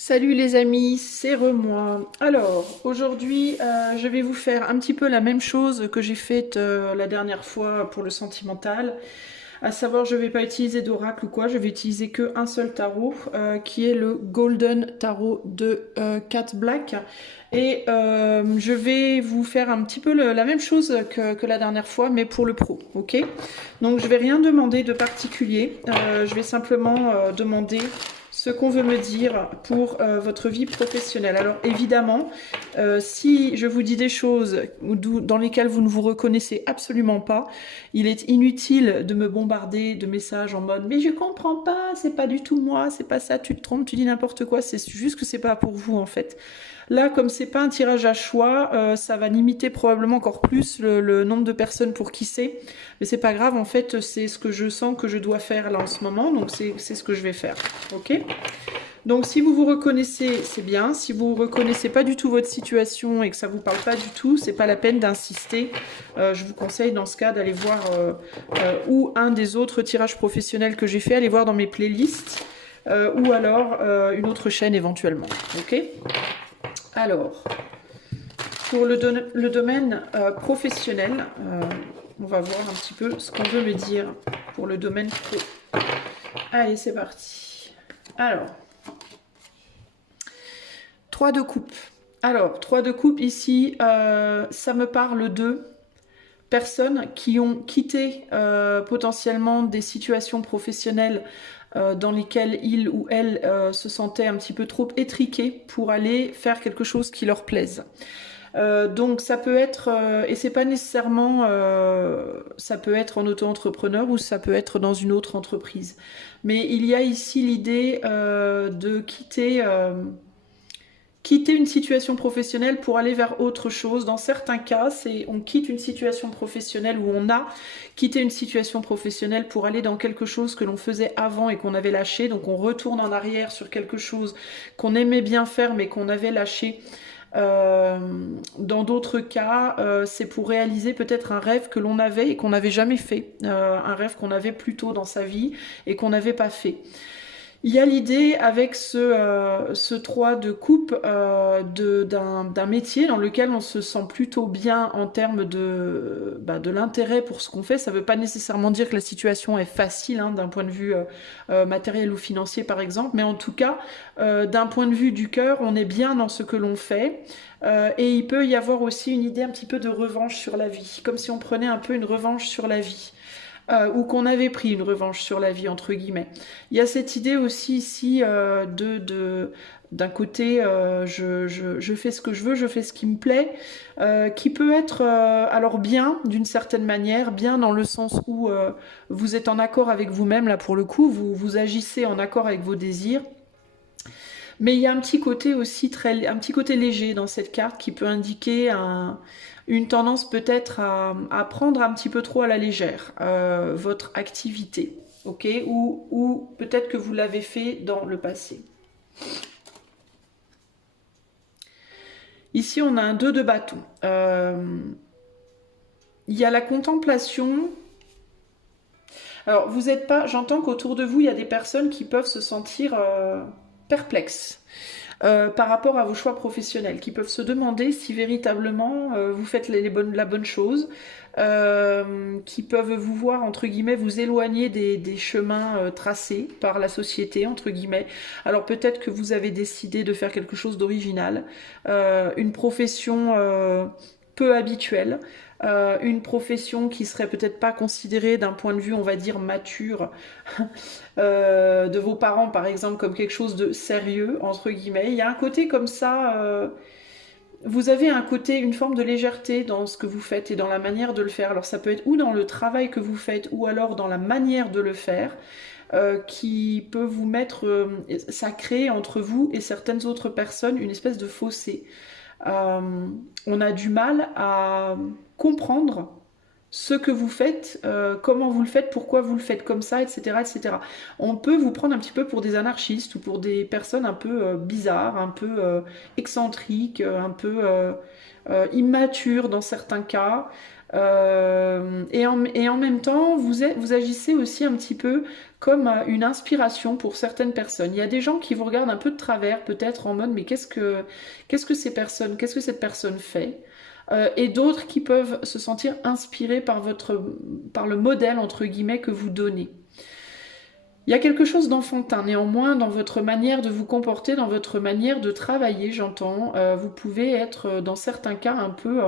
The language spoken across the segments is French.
Salut les amis, c'est moi. Alors, aujourd'hui, je vais vous faire un petit peu la même chose que j'ai faite la dernière fois pour le sentimental. À savoir, je vais pas utiliser d'oracle ou quoi, je vais utiliser que un seul tarot, qui est le Golden Tarot de Cat Black. Et je vais vous faire un petit peu la même chose que la dernière fois, mais pour le pro, ok? Donc je vais rien demander de particulier, je vais simplement demander ce qu'on veut me dire pour votre vie professionnelle. Alors évidemment, si je vous dis des choses dans lesquelles vous ne vous reconnaissez absolument pas, il est inutile de me bombarder de messages en mode mais je comprends pas, c'est pas du tout moi, c'est pas ça, tu te trompes, tu dis n'importe quoi, c'est juste que c'est pas pour vous en fait. Là, comme c'est pas un tirage à choix, ça va limiter probablement encore plus le nombre de personnes pour qui c'est. Mais c'est pas grave, en fait, c'est ce que je sens que je dois faire là en ce moment, donc c'est ce que je vais faire. Ok? Donc si vous vous reconnaissez, c'est bien. Si vous reconnaissez pas du tout votre situation et que ça vous parle pas du tout, c'est pas la peine d'insister. Je vous conseille dans ce cas d'aller voir ou un des autres tirages professionnels que j'ai fait, aller voir dans mes playlists, ou alors une autre chaîne éventuellement. Ok? Alors, pour le domaine professionnel, on va voir un petit peu ce qu'on veut me dire pour le domaine pro. Allez, c'est parti. Alors, 3 de coupe. Alors, 3 de coupe ici, ça me parle de personnes qui ont quitté potentiellement des situations professionnelles dans lesquelles ils ou elles se sentaient un petit peu trop étriqués pour aller faire quelque chose qui leur plaise. Donc ça peut être, et c'est pas nécessairement, ça peut être en auto-entrepreneur ou ça peut être dans une autre entreprise. Mais il y a ici l'idée de quitter une situation professionnelle pour aller vers autre chose. Dans certains cas, c'est on quitte une situation professionnelle où on a quitté une situation professionnelle pour aller dans quelque chose que l'on faisait avant et qu'on avait lâché. Donc on retourne en arrière sur quelque chose qu'on aimait bien faire mais qu'on avait lâché. Dans d'autres cas, c'est pour réaliser peut-être un rêve que l'on avait et qu'on n'avait jamais fait, un rêve qu'on avait plus tôt dans sa vie et qu'on n'avait pas fait. Il y a l'idée avec ce 3 de coupe d'un métier dans lequel on se sent plutôt bien en termes de l'intérêt pour ce qu'on fait. Ça ne veut pas nécessairement dire que la situation est facile hein, d'un point de vue matériel ou financier par exemple, mais en tout cas, d'un point de vue du cœur, on est bien dans ce que l'on fait. Et il peut y avoir aussi une idée un petit peu de revanche sur la vie, comme si on prenait un peu une revanche sur la vie. Ou qu'on avait pris une revanche sur la vie, entre guillemets. Il y a cette idée aussi ici d'un côté, je fais ce que je veux, je fais ce qui me plaît, qui peut être alors bien d'une certaine manière, bien dans le sens où vous êtes en accord avec vous-même, là pour le coup, vous agissez en accord avec vos désirs. Mais il y a un petit côté aussi un petit côté léger dans cette carte qui peut indiquer une tendance peut-être à prendre un petit peu trop à la légère votre activité, ok? Ou peut-être que vous l'avez fait dans le passé. Ici, on a un 2 de bâton. Il y a la contemplation. Alors, vous n'êtes pas. J'entends qu'autour de vous, il y a des personnes qui peuvent se sentir perplexes. Par rapport à vos choix professionnels, qui peuvent se demander si véritablement vous faites la bonne chose, qui peuvent vous voir, entre guillemets, vous éloigner des chemins tracés par la société, entre guillemets. Alors peut-être que vous avez décidé de faire quelque chose d'original, une profession peu habituelle, une profession qui serait peut-être pas considérée d'un point de vue, on va dire, mature de vos parents, par exemple, comme quelque chose de sérieux, entre guillemets. Il y a un côté comme ça, vous avez un côté, une forme de légèreté dans ce que vous faites et dans la manière de le faire. Alors ça peut être ou dans le travail que vous faites, ou alors dans la manière de le faire. Qui peut vous mettre, ça crée entre vous et certaines autres personnes une espèce de fossé. On a du mal à comprendre ce que vous faites, comment vous le faites, pourquoi vous le faites comme ça, etc., etc. On peut vous prendre un petit peu pour des anarchistes ou pour des personnes un peu bizarres, un peu excentriques, un peu immatures dans certains cas. Et en même temps, vous agissez aussi un petit peu comme une inspiration pour certaines personnes. Il y a des gens qui vous regardent un peu de travers, peut-être en mode mais qu'est-ce que ces personnes, qu'est-ce que cette personne fait? Et d'autres qui peuvent se sentir inspirés par le modèle entre guillemets que vous donnez. Il y a quelque chose d'enfantin néanmoins dans votre manière de vous comporter, dans votre manière de travailler, j'entends. Vous pouvez être dans certains cas un peu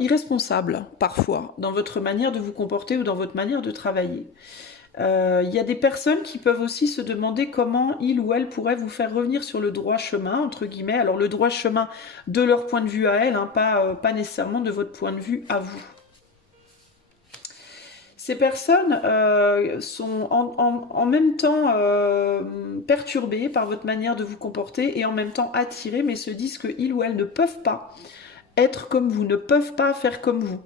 irresponsable parfois dans votre manière de vous comporter ou dans votre manière de travailler. Il y a des personnes qui peuvent aussi se demander comment il ou elle pourrait vous faire revenir sur le droit chemin, entre guillemets. Alors le droit chemin de leur point de vue à elles, hein, pas nécessairement de votre point de vue à vous. Ces personnes sont en même temps perturbées par votre manière de vous comporter et en même temps attirées, mais se disent qu'ils ou elles ne peuvent pas être comme vous, ne peuvent pas faire comme vous.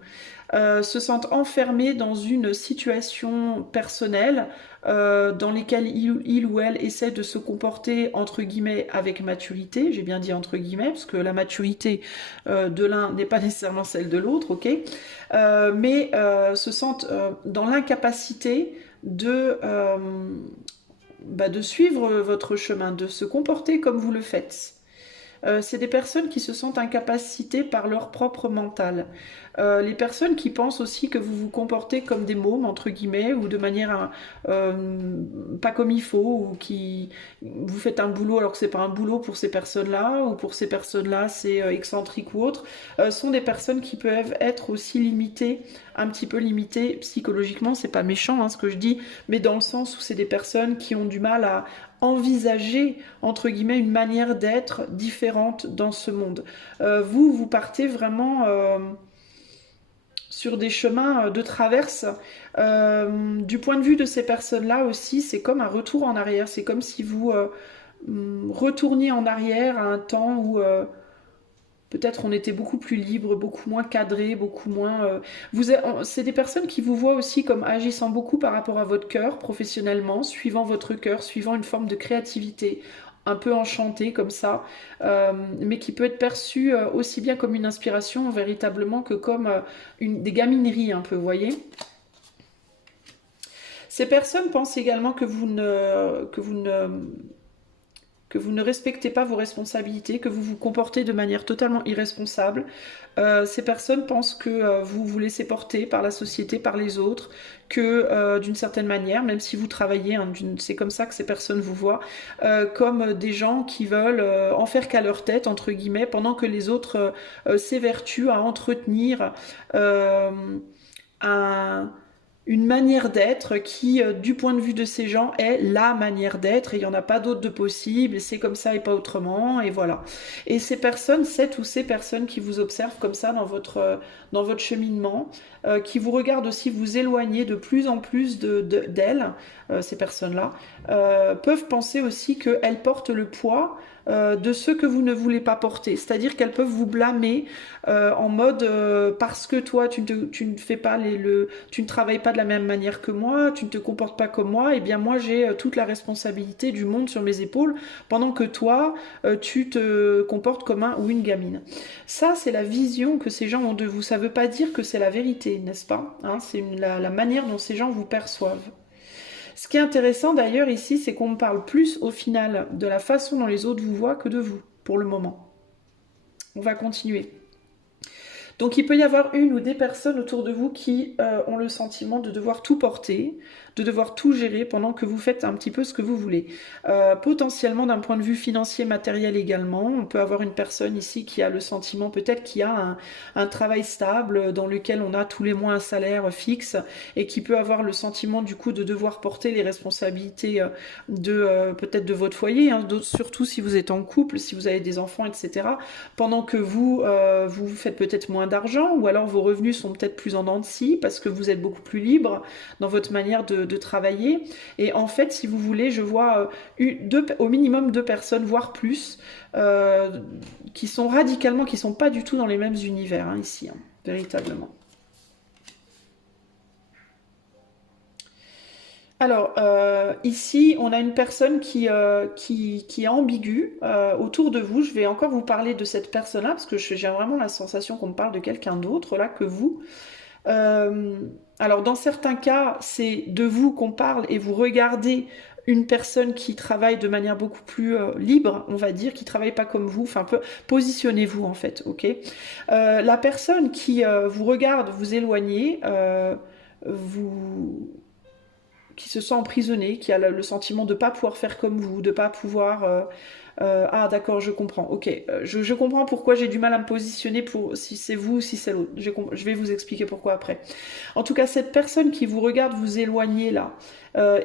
Se sentent enfermés dans une situation personnelle dans laquelle il ou elle essaie de se comporter entre guillemets avec maturité, j'ai bien dit entre guillemets, parce que la maturité de l'un n'est pas nécessairement celle de l'autre, ok, mais se sentent dans l'incapacité de suivre votre chemin, de se comporter comme vous le faites. C'est des personnes qui se sentent incapacitées par leur propre mental. Les personnes qui pensent aussi que vous vous comportez comme des mômes, entre guillemets, ou de manière pas comme il faut, ou qui vous faites un boulot alors que c'est pas un boulot pour ces personnes-là, ou pour ces personnes-là c'est excentrique ou autre, sont des personnes qui peuvent être aussi limitées, un petit peu limitées psychologiquement, c'est pas méchant hein, ce que je dis, mais dans le sens où c'est des personnes qui ont du mal à envisager, entre guillemets, une manière d'être différente dans ce monde. Vous partez vraiment sur des chemins de traverse. Du point de vue de ces personnes-là aussi, c'est comme un retour en arrière. C'est comme si vous retourniez en arrière à un temps où peut-être on était beaucoup plus libre, beaucoup moins cadré, beaucoup moins... c'est des personnes qui vous voient aussi comme agissant beaucoup par rapport à votre cœur, professionnellement, suivant votre cœur, suivant une forme de créativité, un peu enchantée comme ça, mais qui peut être perçue aussi bien comme une inspiration véritablement que comme des gamineries un peu, vous voyez. Ces personnes pensent également que vous ne respectez pas vos responsabilités, que vous vous comportez de manière totalement irresponsable. Ces personnes pensent que vous vous laissez porter par la société, par les autres, que d'une certaine manière, même si vous travaillez, hein, c'est comme ça que ces personnes vous voient, comme des gens qui veulent en faire qu'à leur tête, entre guillemets, pendant que les autres s'évertuent à entretenir une manière d'être qui, du point de vue de ces gens, est la manière d'être, et il n'y en a pas d'autre de possible, et c'est comme ça et pas autrement, et voilà. Et ces personnes, cette ou ces personnes qui vous observent comme ça dans votre cheminement, qui vous regardent aussi vous éloigner de plus en plus d'elles, ces personnes-là, peuvent penser aussi qu'elles portent le poids de ce que vous ne voulez pas porter. C'est-à-dire qu'elles peuvent vous blâmer en mode parce que toi tu ne fais pas tu ne travailles pas de la même manière que moi, tu ne te comportes pas comme moi, et bien moi j'ai toute la responsabilité du monde sur mes épaules, pendant que toi tu te comportes comme un ou une gamine. Ça c'est la vision que ces gens ont de vous. Ça ne veut pas dire que c'est la vérité, n'est-ce pas hein, c'est la manière dont ces gens vous perçoivent. Ce qui est intéressant d'ailleurs ici, c'est qu'on me parle plus au final de la façon dont les autres vous voient que de vous, pour le moment. On va continuer. Donc il peut y avoir une ou des personnes autour de vous qui ont le sentiment de devoir tout porter, de devoir tout gérer pendant que vous faites un petit peu ce que vous voulez. Potentiellement d'un point de vue financier, matériel également, on peut avoir une personne ici qui a le sentiment peut-être qu'il y a un travail stable dans lequel on a tous les mois un salaire fixe et qui peut avoir le sentiment du coup de devoir porter les responsabilités peut-être de votre foyer, hein, surtout si vous êtes en couple, si vous avez des enfants, etc. Pendant que vous faites peut-être moins d'argent, ou alors vos revenus sont peut-être plus en dents de scie parce que vous êtes beaucoup plus libre dans votre manière de travailler. Et en fait, si vous voulez, je vois au minimum 2 personnes, voire plus, qui sont radicalement, qui sont pas du tout dans les mêmes univers hein, ici, hein, véritablement. Alors, ici, on a une personne qui est ambiguë autour de vous. Je vais encore vous parler de cette personne-là, parce que j'ai vraiment la sensation qu'on me parle de quelqu'un d'autre, là, que vous. Euh, alors dans certains cas, c'est de vous qu'on parle et vous regardez une personne qui travaille de manière beaucoup plus libre, on va dire, qui travaille pas comme vous, enfin positionnez-vous en fait, ok. La personne qui vous regarde vous éloigner, vous qui se sent emprisonné, qui a le sentiment de ne pas pouvoir faire comme vous, de ne pas pouvoir... ah d'accord, je comprends, ok. Je comprends pourquoi j'ai du mal à me positionner pour si c'est vous ou si c'est l'autre. Je vais vous expliquer pourquoi après. En tout cas, cette personne qui vous regarde vous éloigner là,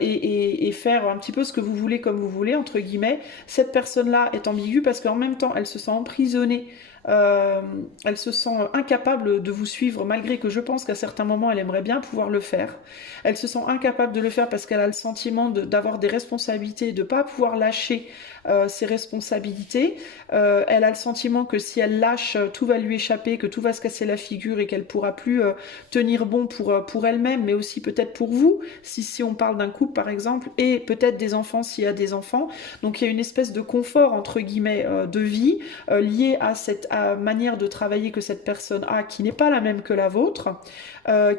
et faire un petit peu ce que vous voulez comme vous voulez, entre guillemets, cette personne-là est ambiguë parce qu'en même temps, elle se sent emprisonnée. Elle se sent incapable de vous suivre malgré que je pense qu'à certains moments elle aimerait bien pouvoir le faire. Elle se sent incapable de le faire parce qu'elle a le sentiment d'avoir des responsabilités, de ne pas pouvoir lâcher ses responsabilités. Elle a le sentiment que si elle lâche, tout va lui échapper, que tout va se casser la figure et qu'elle pourra plus tenir bon pour elle-même, mais aussi peut-être pour vous, si on parle d'un couple par exemple, et peut-être des enfants s'il y a des enfants. Donc il y a une espèce de confort entre guillemets de vie lié à cette manière de travailler que cette personne a, qui n'est pas la même que la vôtre,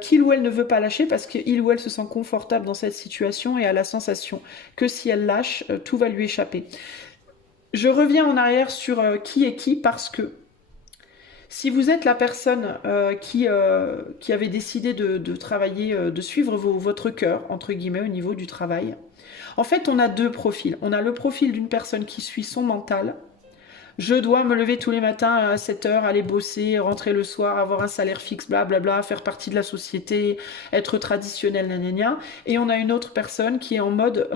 qu'il ou elle ne veut pas lâcher parce qu'il ou elle se sent confortable dans cette situation et a la sensation que si elle lâche, tout va lui échapper. Je reviens en arrière sur qui est qui parce que si vous êtes la personne qui avait décidé de travailler, de suivre votre cœur, entre guillemets, au niveau du travail, en fait, on a deux profils. On a le profil d'une personne qui suit son mental. Je dois me lever tous les matins à 7 heures, aller bosser, rentrer le soir, avoir un salaire fixe, blablabla, faire partie de la société, être traditionnel, gna. Et on a une autre personne qui est en mode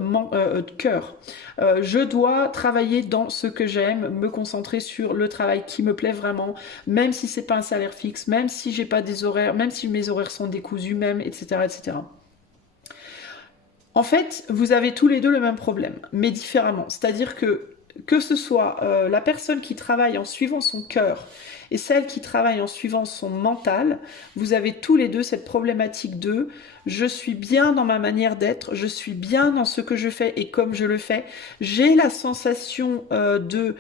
cœur. Je dois travailler dans ce que j'aime, me concentrer sur le travail qui me plaît vraiment, même si c'est pas un salaire fixe, même si j'ai pas des horaires, même si mes horaires sont décousus, même, etc., etc. En fait, vous avez tous les deux le même problème, mais différemment. C'est-à-dire que ce soit la personne qui travaille en suivant son cœur et celle qui travaille en suivant son mental, vous avez tous les deux cette problématique de je suis bien dans ma manière d'être, je suis bien dans ce que je fais et comme je le fais, j'ai la sensation de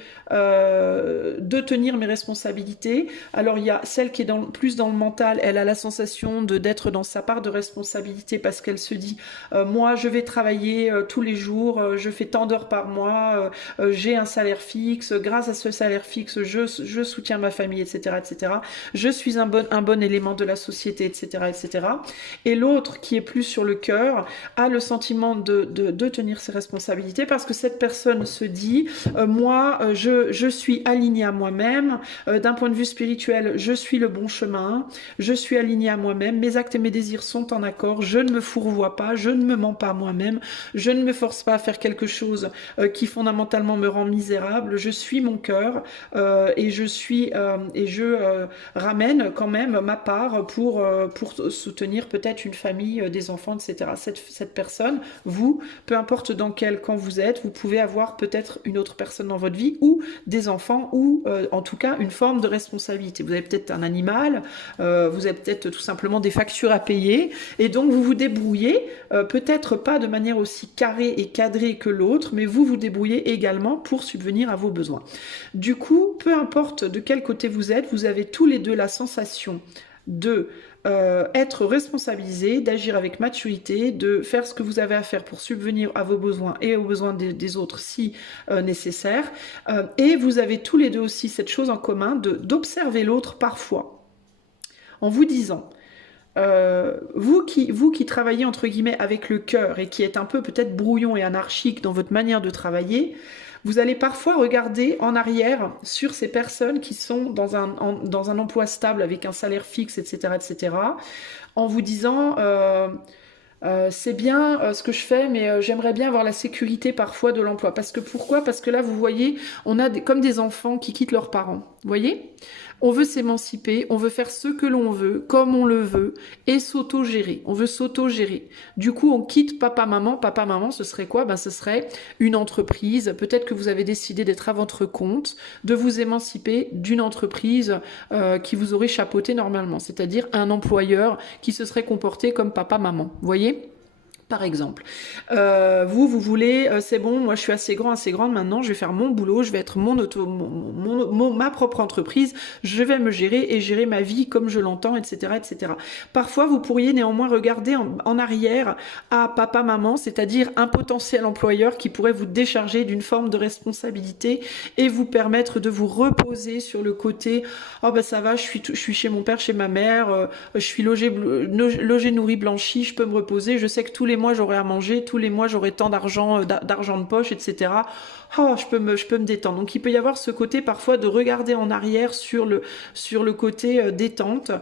tenir mes responsabilités. Alors il y a celle qui est plus dans le mental, elle a la sensation d'être dans sa part de responsabilité parce qu'elle se dit moi je vais travailler tous les jours, je fais tant d'heures par mois, j'ai un salaire fixe, grâce à ce salaire fixe je soutiens ma famille, etc., etc. Je suis un bon élément de la société, etc., etc. Et l'autre qui est plus sur le cœur a le sentiment de tenir ses responsabilités parce que cette personne se dit moi je suis alignée à moi-même, d'un point de vue spirituel je suis le bon chemin, je suis alignée à moi-même, mes actes et mes désirs sont en accord, je ne me fourvoie pas, je ne me mens pas à moi-même, je ne me force pas à faire quelque chose qui fondamentalement me rend misérable, je suis mon cœur et je ramène quand même ma part pour soutenir peut-être une famille, des enfants, etc. Cette personne, vous, peu importe dans quel camp vous êtes, vous pouvez avoir peut-être une autre personne dans votre vie ou des enfants ou en tout cas une forme de responsabilité. Vous avez peut-être un animal, vous avez peut-être tout simplement des factures à payer et donc vous vous débrouillez, peut-être pas de manière aussi carrée et cadrée que l'autre, mais vous vous débrouillez également pour subvenir à vos besoins. Du coup, peu importe de quel côté vous êtes, vous avez tous les deux la sensation de être responsabilisé, d'agir avec maturité, de faire ce que vous avez à faire pour subvenir à vos besoins et aux besoins des autres si nécessaire. Et vous avez tous les deux aussi cette chose en commun d'observer l'autre parfois en vous disant vous qui travaillez entre guillemets avec le cœur et qui êtes un peu peut-être brouillon et anarchique dans votre manière de travailler, vous allez parfois regarder en arrière sur ces personnes qui sont dans un emploi stable avec un salaire fixe, etc., etc., en vous disant c'est bien ce que je fais, mais j'aimerais bien avoir la sécurité parfois de l'emploi. Parce que pourquoi? Parce que là, vous voyez, on a comme des enfants qui quittent leurs parents. Vous voyez? On veut s'émanciper, on veut faire ce que l'on veut, comme on le veut, et s'auto-gérer. On veut s'auto-gérer. Du coup, on quitte papa-maman. Papa-maman, ce serait quoi? Ben, ce serait une entreprise. Peut-être que vous avez décidé d'être à votre compte, de vous émanciper d'une entreprise qui vous aurait chapeauté normalement. C'est-à-dire un employeur qui se serait comporté comme papa-maman. Vous voyez? Par exemple, vous voulez, c'est bon, moi je suis assez grand, assez grande maintenant, je vais faire mon boulot, je vais être ma propre entreprise, je vais me gérer et gérer ma vie comme je l'entends, etc., etc. Parfois, vous pourriez néanmoins regarder en arrière à papa, maman, c'est-à-dire un potentiel employeur qui pourrait vous décharger d'une forme de responsabilité et vous permettre de vous reposer sur le côté, oh ben ça va, je suis chez mon père, chez ma mère, je suis logé, nourri, blanchi, je peux me reposer, je sais que tous les mois j'aurai à manger, tous les mois j'aurai tant d'argent, d'argent de poche, etc. Oh, je peux me détendre. Donc il peut y avoir ce côté parfois de regarder en arrière sur le côté détente.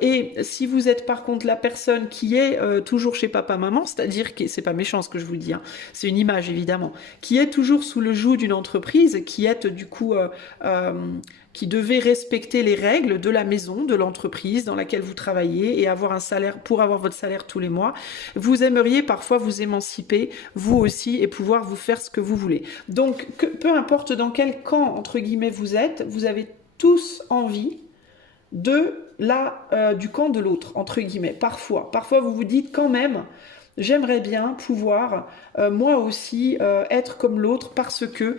Et si vous êtes par contre la personne qui est toujours chez papa-maman, c'est-à-dire que c'est pas méchant ce que je vous dis, hein, c'est une image évidemment, qui est toujours sous le joug d'une entreprise, qui est du coup qui devait respecter les règles de la maison, de l'entreprise dans laquelle vous travaillez et avoir un salaire pour avoir votre salaire tous les mois. Vous aimeriez parfois vous émanciper, vous aussi, et pouvoir vous faire ce que vous voulez. Donc, peu importe dans quel camp, entre guillemets, vous êtes, vous avez tous envie du camp de l'autre, entre guillemets, parfois. Parfois, vous vous dites quand même, j'aimerais bien pouvoir, moi aussi, être comme l'autre parce que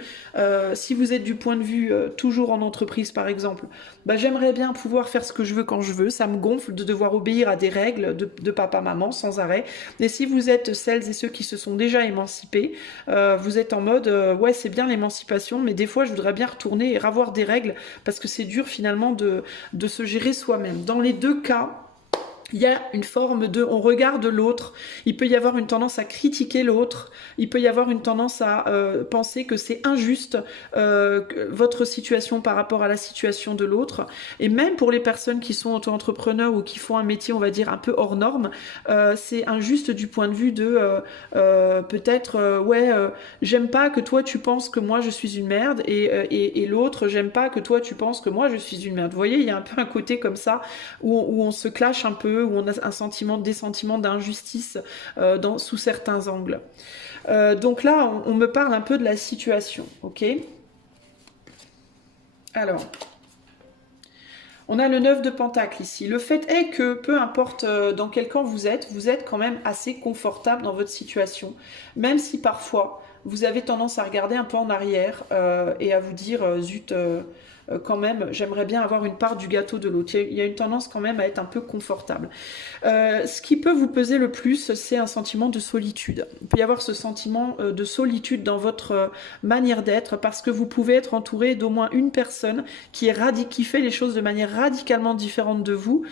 si vous êtes du point de vue toujours en entreprise, par exemple, bah, j'aimerais bien pouvoir faire ce que je veux quand je veux. Ça me gonfle de devoir obéir à des règles de papa, maman sans arrêt. Et si vous êtes celles et ceux qui se sont déjà émancipés, vous êtes en mode, ouais, c'est bien l'émancipation, mais des fois, je voudrais bien retourner et revoir des règles parce que c'est dur finalement de se gérer soi-même. Dans les deux cas, il y a une forme on regarde l'autre, il peut y avoir une tendance à critiquer l'autre, il peut y avoir une tendance à penser que c'est injuste votre situation par rapport à la situation de l'autre. Et même pour les personnes qui sont auto-entrepreneurs ou qui font un métier, on va dire, un peu hors norme, c'est injuste du point de vue de peut-être, j'aime pas que toi tu penses que moi je suis une merde et l'autre, j'aime pas que toi tu penses que moi je suis une merde. Vous voyez, il y a un peu un côté comme ça où on se clash un peu, où on a des sentiments d'injustice sous certains angles. Donc là, on me parle un peu de la situation, ok? Alors, on a le 9 de Pentacle ici. Le fait est que, peu importe dans quel camp vous êtes quand même assez confortable dans votre situation, même si parfois vous avez tendance à regarder un peu en arrière et à vous dire zut, quand même, j'aimerais bien avoir une part du gâteau de l'autre. Il y a une tendance quand même à être un peu confortable. Ce qui peut vous peser le plus, c'est un sentiment de solitude. Il peut y avoir ce sentiment de solitude dans votre manière d'être parce que vous pouvez être entouré d'au moins une personne qui fait les choses de manière radicalement différente de vous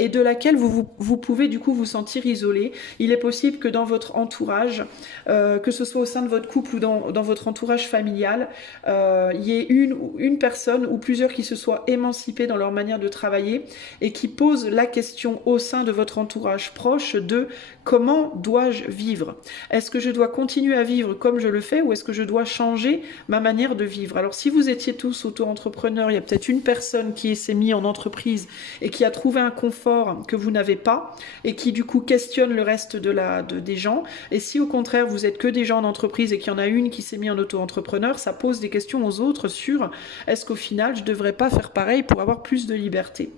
et de laquelle vous pouvez du coup vous sentir isolé. Il est possible que dans votre entourage, que ce soit au sein de votre couple ou dans votre entourage familial, il y ait une personne ou plusieurs qui se soient émancipés dans leur manière de travailler et qui posent la question au sein de votre entourage proche de comment dois-je vivre? Est-ce que je dois continuer à vivre comme je le fais ou est-ce que je dois changer ma manière de vivre? Alors si vous étiez tous auto-entrepreneurs, il y a peut-être une personne qui s'est mise en entreprise et qui a trouvé un confort que vous n'avez pas et qui du coup questionne le reste des gens. Et si au contraire vous êtes que des gens en entreprise et qu'il y en a une qui s'est mise en auto-entrepreneur, ça pose des questions aux autres sur est-ce qu'au final je ne devrais pas faire pareil pour avoir plus de liberté?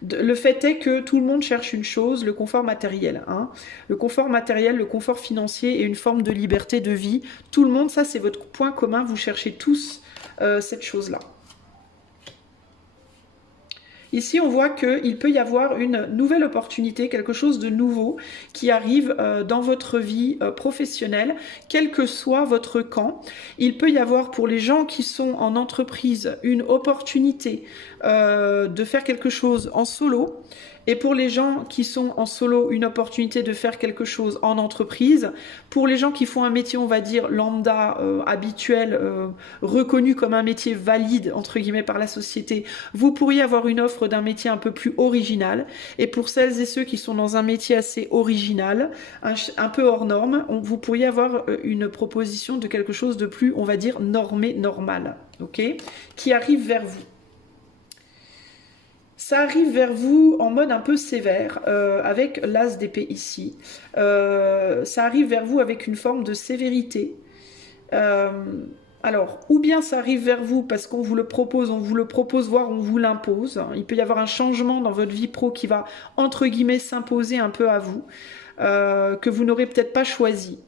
Le fait est que tout le monde cherche une chose, le confort matériel. Hein. Le confort matériel, le confort financier et une forme de liberté de vie. Tout le monde, ça c'est votre point commun, vous cherchez tous cette chose-là. Ici, on voit qu'il peut y avoir une nouvelle opportunité, quelque chose de nouveau qui arrive dans votre vie professionnelle, quel que soit votre camp. Il peut y avoir pour les gens qui sont en entreprise une opportunité de faire quelque chose en solo. Et pour les gens qui sont en solo, une opportunité de faire quelque chose en entreprise. Pour les gens qui font un métier, on va dire, lambda, habituel, reconnu comme un métier valide, entre guillemets, par la société, vous pourriez avoir une offre d'un métier un peu plus original. Et pour celles et ceux qui sont dans un métier assez original, un peu hors norme, vous pourriez avoir une proposition de quelque chose de plus, on va dire, normé, normal, ok, qui arrive vers vous. Ça arrive vers vous en mode un peu sévère, avec l'as d'épée ici. Ça arrive vers vous avec une forme de sévérité. Alors, ou bien ça arrive vers vous parce qu'on vous le propose, voire on vous l'impose. Il peut y avoir un changement dans votre vie pro qui va, entre guillemets, s'imposer un peu à vous. que vous n'aurez peut-être pas choisi.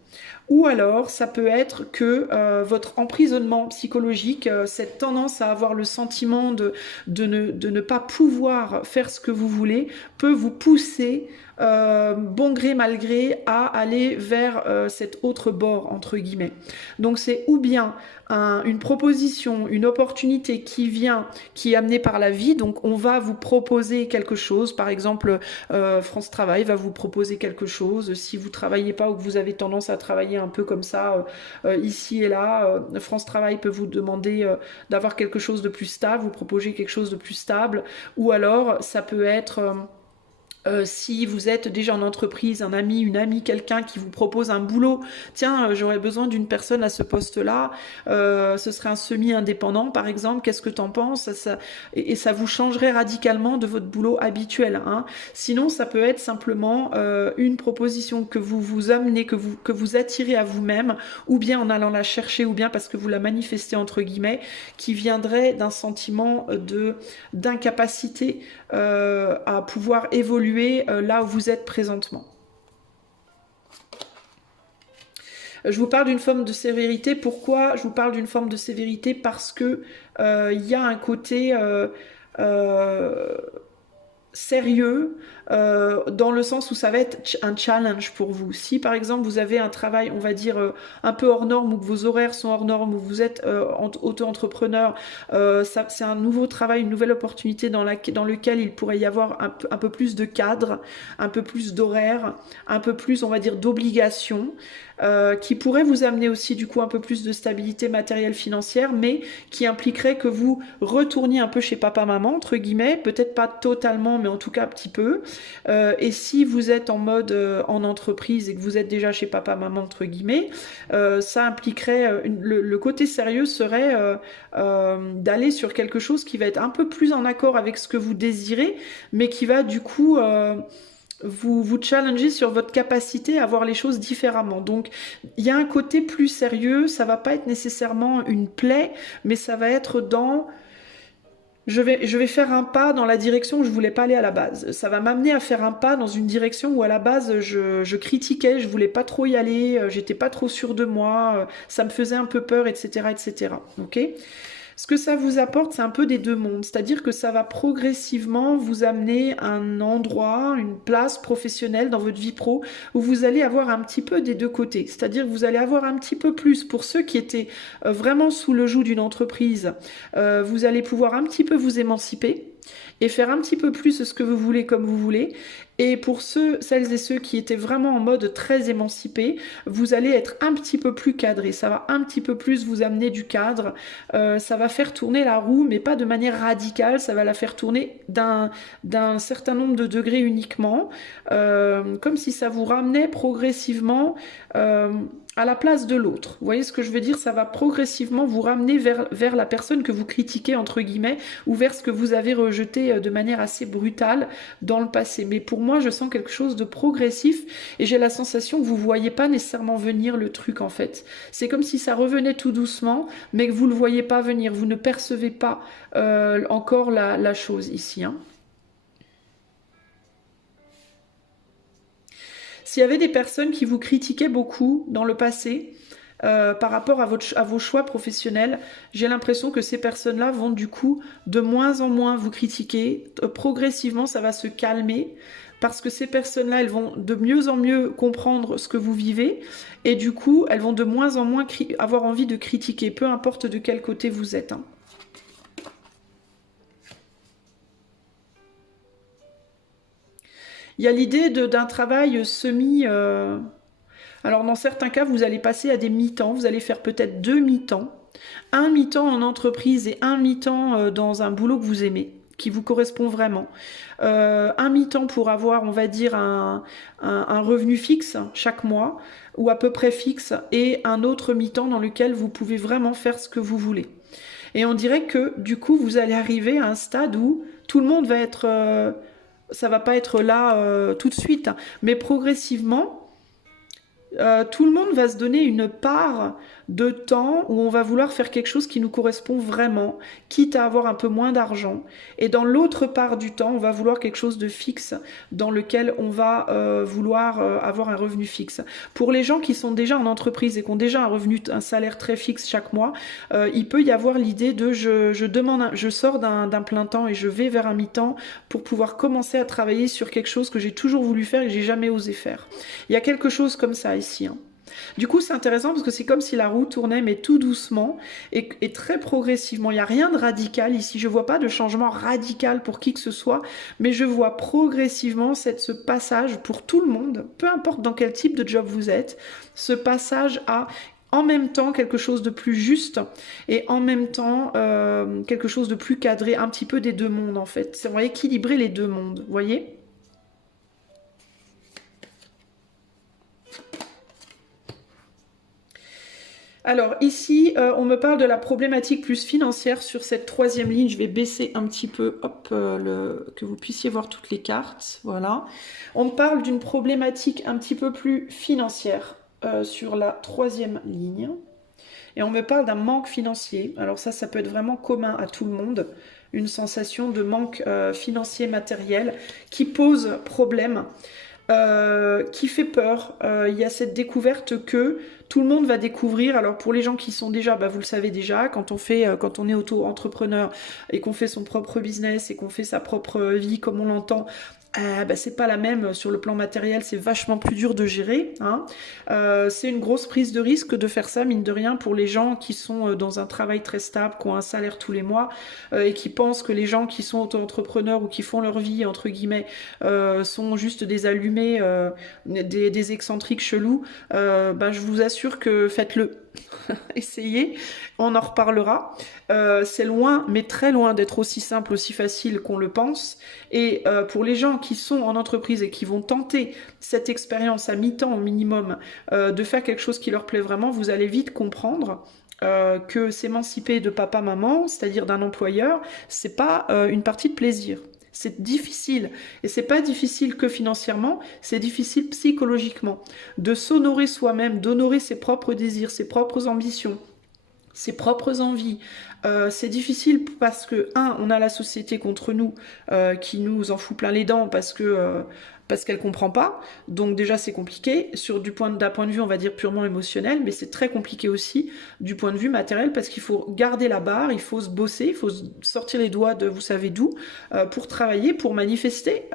Ou alors, ça peut être que votre emprisonnement psychologique, cette tendance à avoir le sentiment de ne pas pouvoir faire ce que vous voulez, peut vous pousser, bon gré mal gré, à aller vers cet autre bord, entre guillemets. Donc c'est ou bien une proposition, une opportunité qui vient, qui est amenée par la vie, donc on va vous proposer quelque chose, par exemple France Travail va vous proposer quelque chose, si vous travaillez pas ou que vous avez tendance à travailler un peu comme ça, ici et là, France Travail peut vous demander d'avoir quelque chose de plus stable, vous proposer quelque chose de plus stable, ou alors ça peut être... si vous êtes déjà en entreprise, un ami, une amie, quelqu'un qui vous propose un boulot, tiens, j'aurais besoin d'une personne à ce poste-là, ce serait un semi-indépendant par exemple, qu'est-ce que t'en penses et ça vous changerait radicalement de votre boulot habituel. Hein. Sinon, ça peut être simplement une proposition que vous vous amenez, que vous attirez à vous-même, ou bien en allant la chercher, ou bien parce que vous la manifestez entre guillemets, qui viendrait d'un sentiment d'incapacité à pouvoir évoluer là où vous êtes présentement. Je vous parle d'une forme de sévérité. Pourquoi je vous parle d'une forme de sévérité? Parce que y a un côté sérieux, dans le sens où ça va être un challenge pour vous. Si par exemple vous avez un travail, on va dire, un peu hors norme, ou que vos horaires sont hors norme, ou vous êtes auto-entrepreneur, c'est un nouveau travail, une nouvelle opportunité dans lequel il pourrait y avoir un peu plus de cadre, un peu plus d'horaire, un peu plus, on va dire, d'obligation, qui pourrait vous amener aussi du coup un peu plus de stabilité matérielle financière, mais qui impliquerait que vous retourniez un peu chez papa-maman, entre guillemets, peut-être pas totalement, mais en tout cas un petit peu. Et si vous êtes en mode en entreprise et que vous êtes déjà chez papa-maman, entre guillemets, ça impliquerait, le côté sérieux serait d'aller sur quelque chose qui va être un peu plus en accord avec ce que vous désirez, mais qui va du coup... vous challenger sur votre capacité à voir les choses différemment. Donc, il y a un côté plus sérieux, ça va pas être nécessairement une plaie, mais ça va être dans... Je vais faire un pas dans la direction où je voulais pas aller à la base. Ça va m'amener à faire un pas dans une direction où à la base je critiquais, je voulais pas trop y aller, j'étais pas trop sûre de moi, ça me faisait un peu peur, etc., etc. Ok ? Ce que ça vous apporte, c'est un peu des deux mondes, c'est-à-dire que ça va progressivement vous amener à un endroit, une place professionnelle dans votre vie pro, où vous allez avoir un petit peu des deux côtés, c'est-à-dire que vous allez avoir un petit peu plus, pour ceux qui étaient vraiment sous le joug d'une entreprise, vous allez pouvoir un petit peu vous émanciper, et faire un petit peu plus ce que vous voulez comme vous voulez. Et pour celles et ceux qui étaient vraiment en mode très émancipé, vous allez être un petit peu plus cadré. Ça va un petit peu plus vous amener du cadre. Ça va faire tourner la roue, mais pas de manière radicale. Ça va la faire tourner d'un certain nombre de degrés uniquement. Comme si ça vous ramenait progressivement... à la place de l'autre. Vous voyez ce que je veux dire? Ça va progressivement vous ramener vers la personne que vous critiquez, entre guillemets, ou vers ce que vous avez rejeté de manière assez brutale dans le passé. Mais pour moi, je sens quelque chose de progressif et j'ai la sensation que vous ne voyez pas nécessairement venir le truc, en fait. C'est comme si ça revenait tout doucement, mais que vous ne le voyez pas venir. Vous ne percevez pas encore la chose ici, hein. S'il y avait des personnes qui vous critiquaient beaucoup dans le passé par rapport à vos choix professionnels, j'ai l'impression que ces personnes-là vont du coup de moins en moins vous critiquer. Progressivement, ça va se calmer parce que ces personnes-là, elles vont de mieux en mieux comprendre ce que vous vivez et du coup, elles vont de moins en moins avoir envie de critiquer, peu importe de quel côté vous êtes, hein. Il y a l'idée d'un travail semi... Alors dans certains cas, vous allez passer à des mi-temps, vous allez faire peut-être 2 mi-temps. Un mi-temps en entreprise et un mi-temps dans un boulot que vous aimez, qui vous correspond vraiment. Un mi-temps pour avoir, on va dire, un revenu fixe chaque mois, ou à peu près fixe, et un autre mi-temps dans lequel vous pouvez vraiment faire ce que vous voulez. Et on dirait que du coup, vous allez arriver à un stade où tout le monde va être... ça va pas être là tout de suite, hein, mais progressivement, tout le monde va se donner une part de temps où on va vouloir faire quelque chose qui nous correspond vraiment, quitte à avoir un peu moins d'argent. Et dans l'autre part du temps, on va vouloir quelque chose de fixe, dans lequel on va vouloir avoir un revenu fixe. Pour les gens qui sont déjà en entreprise et qui ont déjà un revenu, un salaire très fixe chaque mois, il peut y avoir l'idée de je sors d'un plein temps et je vais vers un mi-temps pour pouvoir commencer à travailler sur quelque chose que j'ai toujours voulu faire et que j'ai jamais osé faire. Il y a quelque chose comme ça ici, hein. Du coup, c'est intéressant parce que c'est comme si la roue tournait, mais tout doucement et très progressivement. Il n'y a rien de radical ici. Je ne vois pas de changement radical pour qui que ce soit, mais je vois progressivement ce passage pour tout le monde, peu importe dans quel type de job vous êtes, ce passage à en même temps quelque chose de plus juste et en même temps quelque chose de plus cadré, un petit peu des deux mondes en fait. On va équilibrer les deux mondes, vous voyez ? Alors ici, on me parle de la problématique plus financière sur cette troisième ligne. Je vais baisser un petit peu, hop, que vous puissiez voir toutes les cartes. Voilà. On me parle d'une problématique un petit peu plus financière sur la troisième ligne. Et on me parle d'un manque financier. Alors ça peut être vraiment commun à tout le monde. Une sensation de manque financier matériel qui pose problème. Qui fait peur. Il y a cette découverte que tout le monde va découvrir. Alors pour les gens qui sont déjà, vous le savez déjà, quand on est auto-entrepreneur et qu'on fait son propre business et qu'on fait sa propre vie comme on l'entend, c'est pas la même sur le plan matériel, c'est vachement plus dur de gérer, hein. C'est une grosse prise de risque de faire ça, mine de rien, pour les gens qui sont dans un travail très stable, qui ont un salaire tous les mois et qui pensent que les gens qui sont auto-entrepreneurs ou qui font leur vie, entre guillemets, sont juste des allumés, des excentriques chelous. Je vous assure que faites-le. Essayez, on en reparlera. C'est loin, mais très loin d'être aussi simple, aussi facile qu'on le pense. Et pour les gens qui sont en entreprise et qui vont tenter cette expérience à mi-temps au minimum, de faire quelque chose qui leur plaît vraiment, vous allez vite comprendre que s'émanciper de papa-maman, c'est-à-dire d'un employeur, c'est pas une partie de plaisir. C'est difficile. Et c'est pas difficile que financièrement, c'est difficile psychologiquement. De s'honorer soi-même, d'honorer ses propres désirs, ses propres ambitions, ses propres envies. C'est difficile parce que, on a la société contre nous qui nous en fout plein les dents parce qu'elle comprend pas. Donc déjà c'est compliqué d'un point de vue on va dire purement émotionnel, mais c'est très compliqué aussi du point de vue matériel parce qu'il faut garder la barre, il faut se bosser, il faut sortir les doigts de vous savez d'où pour travailler, pour manifester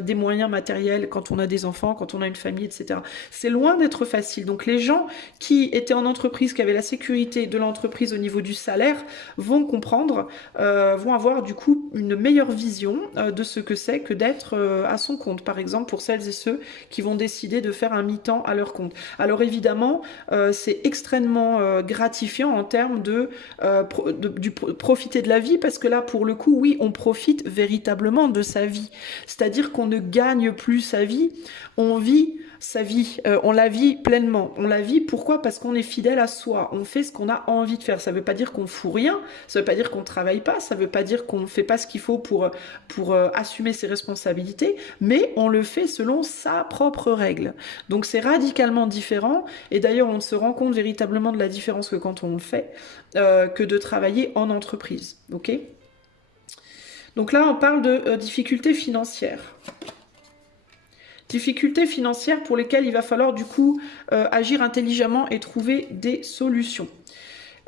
des moyens matériels quand on a des enfants, quand on a une famille, etc. C'est loin d'être facile. Donc les gens qui étaient en entreprise, qui avaient la sécurité de l'entreprise au niveau du salaire, vont comprendre, vont avoir du coup une meilleure vision de ce que c'est que d'être à son compte, par exemple pour celles et ceux qui vont décider de faire un mi-temps à leur compte. Alors évidemment, c'est extrêmement gratifiant en termes de profiter de la vie, parce que là, pour le coup, oui, on profite véritablement de sa vie. C'est-à-dire qu'on ne gagne plus sa vie, on vit sa vie, on la vit pleinement. On la vit pourquoi? Parce qu'on est fidèle à soi, on fait ce qu'on a envie de faire. Ça veut pas dire qu'on fout rien, ça veut pas dire qu'on travaille pas, ça veut pas dire qu'on fait pas ce qu'il faut pour assumer ses responsabilités, mais on le fait selon sa propre règle. Donc c'est radicalement différent, et d'ailleurs on se rend compte véritablement de la différence que quand on le fait, que de travailler en entreprise. Ok? Donc là on parle de difficultés financières. Difficultés financières pour lesquelles il va falloir du coup agir intelligemment et trouver des solutions.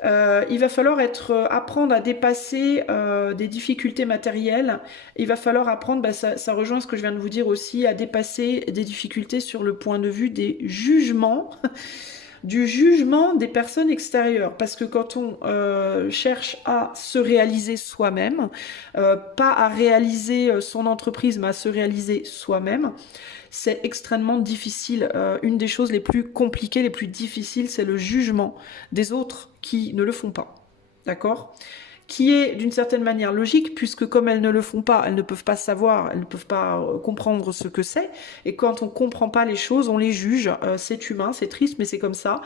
Il va falloir apprendre à dépasser des difficultés matérielles. Il va falloir apprendre, ça rejoint ce que je viens de vous dire aussi, à dépasser des difficultés sur le point de vue des jugements, du jugement des personnes extérieures. Parce que quand on cherche à se réaliser soi-même, pas à réaliser son entreprise, mais à se réaliser soi-même, c'est extrêmement difficile. Une des choses les plus compliquées, les plus difficiles, c'est le jugement des autres qui ne le font pas. D'accord ? Qui est d'une certaine manière logique, puisque comme elles ne le font pas, elles ne peuvent pas savoir, elles ne peuvent pas comprendre ce que c'est. Et quand on ne comprend pas les choses, on les juge. C'est humain, c'est triste, mais c'est comme ça.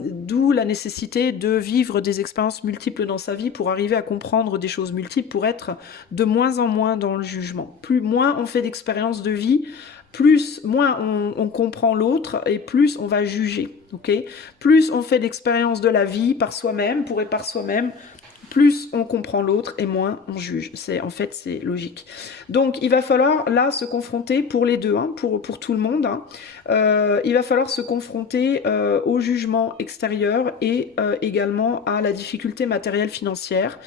D'où la nécessité de vivre des expériences multiples dans sa vie pour arriver à comprendre des choses multiples, pour être de moins en moins dans le jugement. Moins on fait d'expériences de vie, moins on comprend l'autre et plus on va juger. Okay, plus on fait d'expérience de la vie par soi-même, pour et par soi-même, plus on comprend l'autre et moins on juge. En fait, c'est logique. Donc, il va falloir là se confronter pour les deux, hein, pour tout le monde. Hein. Il va falloir se confronter au jugement extérieur et également à la difficulté matérielle financière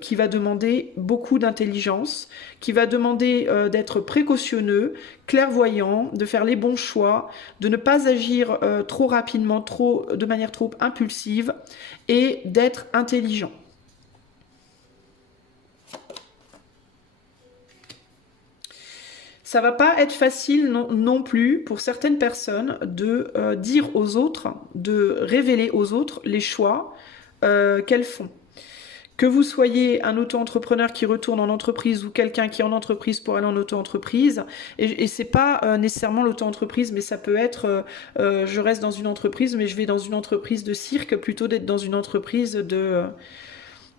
qui va demander beaucoup d'intelligence, qui va demander d'être précautionneux, clairvoyant, de faire les bons choix, de ne pas agir trop rapidement, de manière trop impulsive et d'être intelligent. Ça va pas être facile non plus pour certaines personnes de dire aux autres, de révéler aux autres les choix qu'elles font. Que vous soyez un auto-entrepreneur qui retourne en entreprise ou quelqu'un qui est en entreprise pour aller en auto-entreprise, et c'est pas nécessairement l'auto-entreprise, mais ça peut être je reste dans une entreprise, mais je vais dans une entreprise de cirque plutôt d'être dans une entreprise de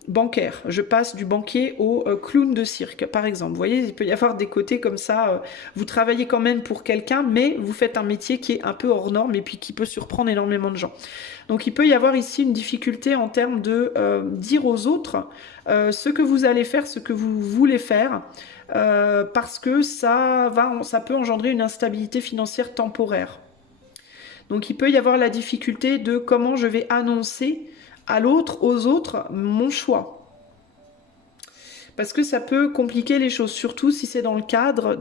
bancaire. Je passe du banquier au clown de cirque, par exemple. Vous voyez, il peut y avoir des côtés comme ça. Vous travaillez quand même pour quelqu'un, mais vous faites un métier qui est un peu hors norme et puis qui peut surprendre énormément de gens. Donc il peut y avoir ici une difficulté en termes de dire aux autres ce que vous allez faire, ce que vous voulez faire, parce que ça peut engendrer une instabilité financière temporaire. Donc il peut y avoir la difficulté de comment je vais annoncer à l'autre, aux autres, mon choix. Parce que ça peut compliquer les choses, surtout si c'est dans le cadre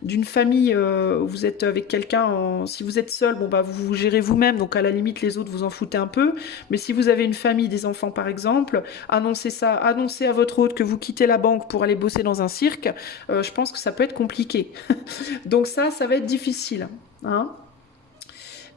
d'une famille, vous êtes avec quelqu'un, si vous êtes seul, bon bah vous gérez vous-même, donc à la limite les autres vous en foutez un peu, mais si vous avez une famille, des enfants par exemple, annoncez à votre hôte que vous quittez la banque pour aller bosser dans un cirque, je pense que ça peut être compliqué. Donc ça va être difficile, hein.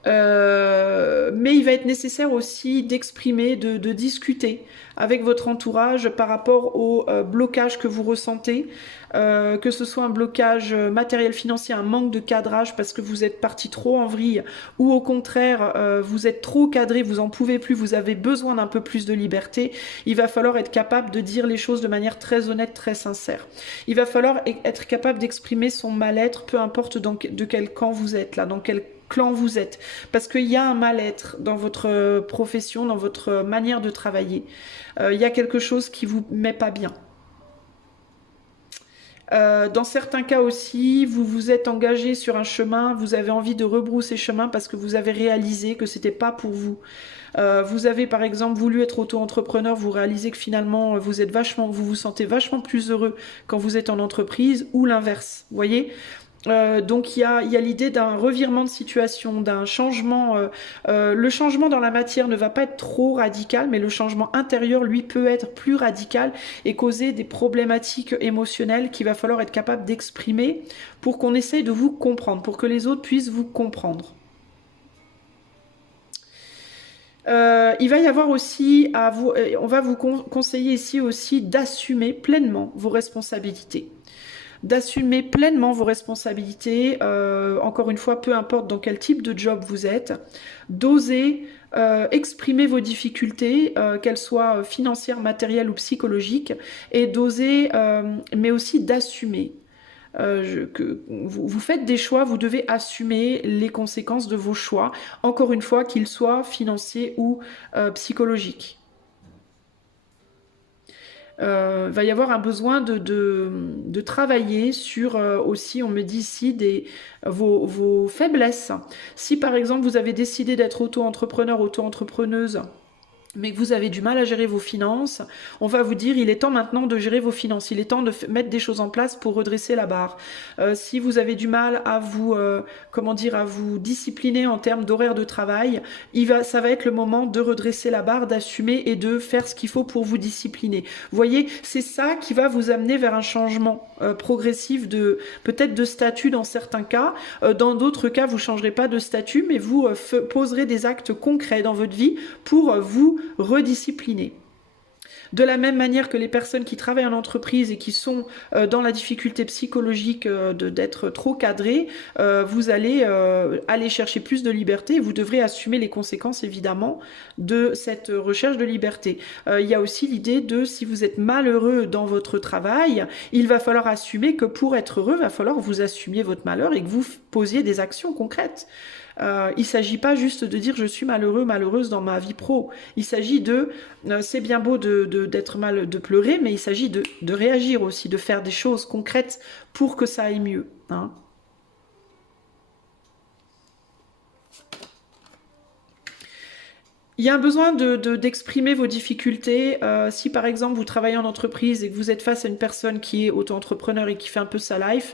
Mais il va être nécessaire aussi d'exprimer, de discuter avec votre entourage par rapport au blocage que vous ressentez, que ce soit un blocage matériel financier, un manque de cadrage parce que vous êtes parti trop en vrille, ou au contraire vous êtes trop cadré, vous en pouvez plus, vous avez besoin d'un peu plus de liberté. Il va falloir être capable de dire les choses de manière très honnête, très sincère. Il va falloir être capable d'exprimer son mal-être, peu importe de quel camp vous êtes là, dans quel clan vous êtes, parce qu'il y a un mal-être dans votre profession, dans votre manière de travailler. Il y a quelque chose qui vous met pas bien. Dans certains cas aussi, vous vous êtes engagé sur un chemin, vous avez envie de rebrousser chemin parce que vous avez réalisé que c'était pas pour vous. Vous avez par exemple voulu être auto-entrepreneur, vous réalisez que finalement vous vous sentez vachement plus heureux quand vous êtes en entreprise, ou l'inverse, vous voyez. Donc il y a l'idée d'un revirement de situation, d'un changement. Le changement dans la matière ne va pas être trop radical, mais le changement intérieur, lui, peut être plus radical et causer des problématiques émotionnelles qu'il va falloir être capable d'exprimer pour qu'on essaye de vous comprendre, pour que les autres puissent vous comprendre. Il va y avoir aussi, on va vous conseiller ici aussi d'assumer pleinement vos responsabilités. D'assumer pleinement vos responsabilités, encore une fois, peu importe dans quel type de job vous êtes, d'oser exprimer vos difficultés, qu'elles soient financières, matérielles ou psychologiques, et d'oser, mais aussi d'assumer. Que vous faites des choix, vous devez assumer les conséquences de vos choix, encore une fois, qu'ils soient financiers ou psychologiques. Va y avoir un besoin de travailler sur aussi, on me dit ici, vos faiblesses. Si par exemple vous avez décidé d'être auto-entrepreneur, auto-entrepreneuse, mais que vous avez du mal à gérer vos finances, on va vous dire il est temps maintenant de gérer vos finances, il est temps de mettre des choses en place pour redresser la barre. Si vous avez du mal à vous, à vous discipliner en termes d'horaire de travail, ça va être le moment de redresser la barre, d'assumer et de faire ce qu'il faut pour vous discipliner. Vous voyez, c'est ça qui va vous amener vers un changement progressif peut-être de statut dans certains cas. Dans d'autres cas, vous ne changerez pas de statut, mais vous poserez des actes concrets dans votre vie pour vous rediscipliner. De la même manière que les personnes qui travaillent en entreprise et qui sont dans la difficulté psychologique d'être trop cadrées, vous allez aller chercher plus de liberté et vous devrez assumer les conséquences évidemment de cette recherche de liberté. Il y a aussi l'idée de si vous êtes malheureux dans votre travail, il va falloir assumer que pour être heureux, il va falloir que vous assumiez votre malheur et que vous posiez des actions concrètes. Il ne s'agit pas juste de dire je suis malheureux, malheureuse dans ma vie pro. Il s'agit de, c'est bien beau d'être mal, de pleurer, mais il s'agit de réagir aussi, de faire des choses concrètes pour que ça aille mieux. Hein. Il y a un besoin d'exprimer vos difficultés. Si par exemple vous travaillez en entreprise et que vous êtes face à une personne qui est auto-entrepreneur et qui fait un peu sa life,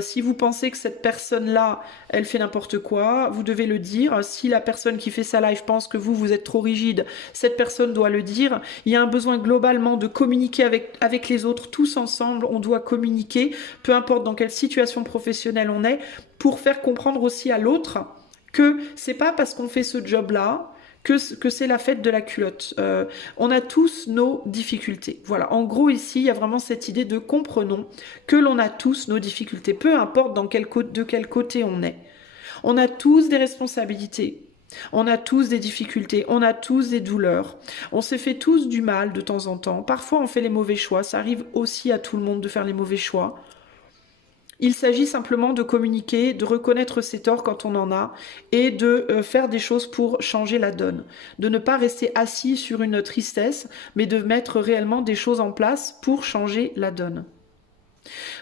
si vous pensez que cette personne-là, elle fait n'importe quoi, vous devez le dire. Si la personne qui fait sa life pense que vous êtes trop rigide, cette personne doit le dire. Il y a un besoin globalement de communiquer avec les autres, tous ensemble, on doit communiquer, peu importe dans quelle situation professionnelle on est, pour faire comprendre aussi à l'autre que c'est pas parce qu'on fait ce job-là que c'est la fête de la culotte. On a tous nos difficultés. Voilà, en gros ici, il y a vraiment cette idée de comprenons que l'on a tous nos difficultés, peu importe de quel côté on est. On a tous des responsabilités. On a tous des difficultés, on a tous des douleurs, on s'est fait tous du mal de temps en temps, parfois on fait les mauvais choix, ça arrive aussi à tout le monde de faire les mauvais choix. Il s'agit simplement de communiquer, de reconnaître ses torts quand on en a et de faire des choses pour changer la donne. De ne pas rester assis sur une tristesse, mais de mettre réellement des choses en place pour changer la donne.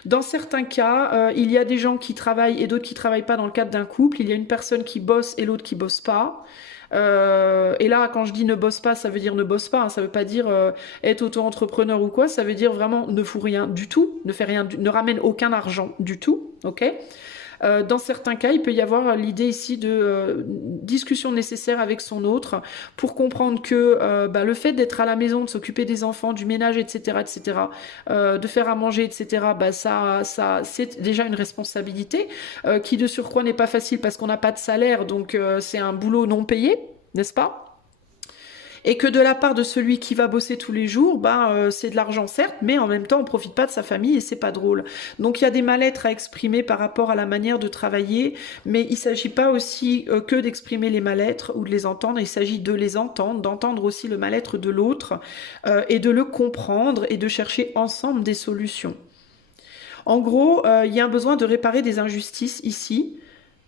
Dans certains cas, il y a des gens qui travaillent et d'autres qui ne travaillent pas dans le cadre d'un couple. Il y a une personne qui bosse et l'autre qui bosse pas. Et là, quand je dis ne bosse pas, ça veut dire ne bosse pas. Hein, ça veut pas dire être auto-entrepreneur ou quoi. Ça veut dire vraiment ne fout rien du tout, ne fait rien, ne ramène aucun argent du tout. Ok. Dans certains cas, il peut y avoir l'idée ici de discussion nécessaire avec son autre pour comprendre que le fait d'être à la maison, de s'occuper des enfants, du ménage, etc., de faire à manger, etc., ça c'est déjà une responsabilité qui de surcroît n'est pas facile parce qu'on n'a pas de salaire, donc c'est un boulot non payé, n'est-ce pas ? Et que de la part de celui qui va bosser tous les jours, c'est de l'argent certes, mais en même temps on profite pas de sa famille et c'est pas drôle. Donc il y a des mal-être à exprimer par rapport à la manière de travailler, mais il s'agit pas aussi que d'exprimer les mal-être ou de les entendre, il s'agit de les entendre, d'entendre aussi le mal-être de l'autre et de le comprendre et de chercher ensemble des solutions. En gros, il y a un besoin de réparer des injustices ici.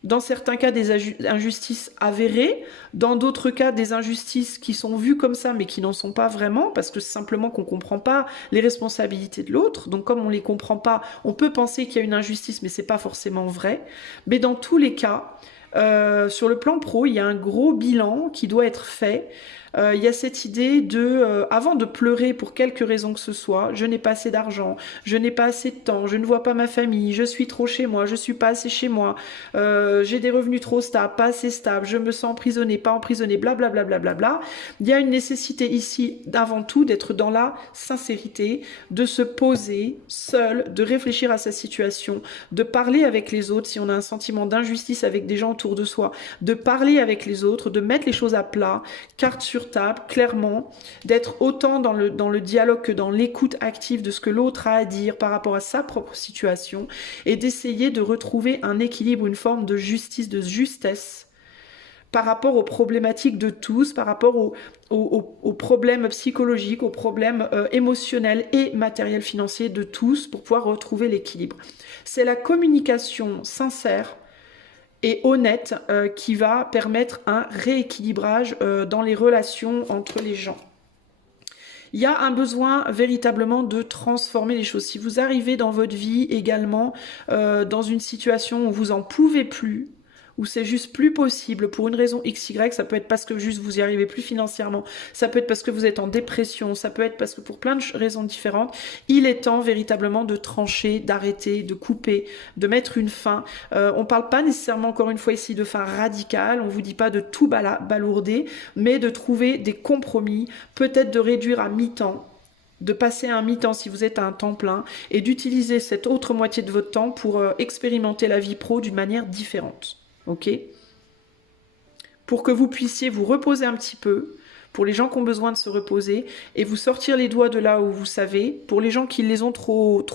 Dans certains cas, des injustices avérées, dans d'autres cas, des injustices qui sont vues comme ça, mais qui n'en sont pas vraiment, parce que c'est simplement qu'on ne comprend pas les responsabilités de l'autre. Donc comme on ne les comprend pas, on peut penser qu'il y a une injustice, mais ce n'est pas forcément vrai. Mais dans tous les cas, sur le plan pro, il y a un gros bilan qui doit être fait. Il y a cette idée de, avant de pleurer pour quelque raison que ce soit, je n'ai pas assez d'argent, je n'ai pas assez de temps, je ne vois pas ma famille, je suis trop chez moi, je suis pas assez chez moi, j'ai des revenus trop stables, pas assez stables, je me sens emprisonnée, pas emprisonnée, blablabla. Bla, bla, bla, bla. Il y a une nécessité ici, avant tout, d'être dans la sincérité, de se poser seul, de réfléchir à sa situation, de parler avec les autres si on a un sentiment d'injustice avec des gens autour de soi, de parler avec les autres, de mettre les choses à plat, carte sur table, clairement, d'être autant dans le dialogue que dans l'écoute active de ce que l'autre a à dire par rapport à sa propre situation et d'essayer de retrouver un équilibre, une forme de justice, de justesse par rapport aux problématiques de tous, par rapport aux problèmes psychologiques, aux problèmes émotionnels et matériels financiers de tous pour pouvoir retrouver l'équilibre. C'est la communication sincère et honnête qui va permettre un rééquilibrage dans les relations entre les gens. Il y a un besoin véritablement de transformer les choses. Si vous arrivez dans votre vie également dans une situation où vous en pouvez plus, où c'est juste plus possible pour une raison XY, ça peut être parce que juste vous y arrivez plus financièrement, ça peut être parce que vous êtes en dépression, ça peut être parce que pour plein de raisons différentes, il est temps véritablement de trancher, d'arrêter, de couper, de mettre une fin. On parle pas nécessairement encore une fois ici de fin radicale, on vous dit pas de tout balourder, mais de trouver des compromis, peut-être de réduire à mi-temps, de passer à un mi-temps si vous êtes à un temps plein et d'utiliser cette autre moitié de votre temps pour expérimenter la vie pro d'une manière différente. Ok ? Pour que vous puissiez vous reposer un petit peu, pour les gens qui ont besoin de se reposer, et vous sortir les doigts de là où vous savez, pour les gens qui les ont trop,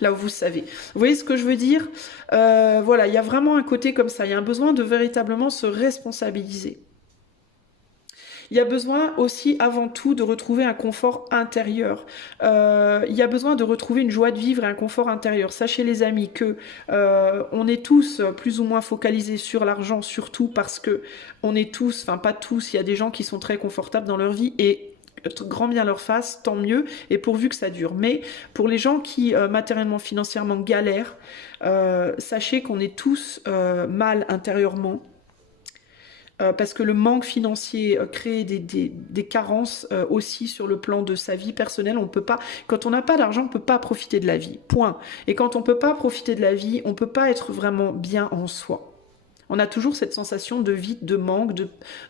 là où vous savez. Vous voyez ce que je veux dire? Voilà, il y a vraiment un côté comme ça, il y a un besoin de véritablement se responsabiliser. Il y a besoin aussi, avant tout, de retrouver un confort intérieur. Il y a besoin de retrouver une joie de vivre et un confort intérieur. Sachez les amis que on est tous plus ou moins focalisés sur l'argent, surtout parce que on est tous, enfin pas tous, il y a des gens qui sont très confortables dans leur vie et grand bien leur face, tant mieux, et pourvu que ça dure. Mais pour les gens qui matériellement, financièrement galèrent, sachez qu'on est tous mal intérieurement. Parce que le manque financier crée des carences aussi sur le plan de sa vie personnelle. On peut pas, quand on n'a pas d'argent, on peut pas profiter de la vie. Point. Et quand on peut pas profiter de la vie, on peut pas être vraiment bien en soi. On a toujours cette sensation de vide, de manque,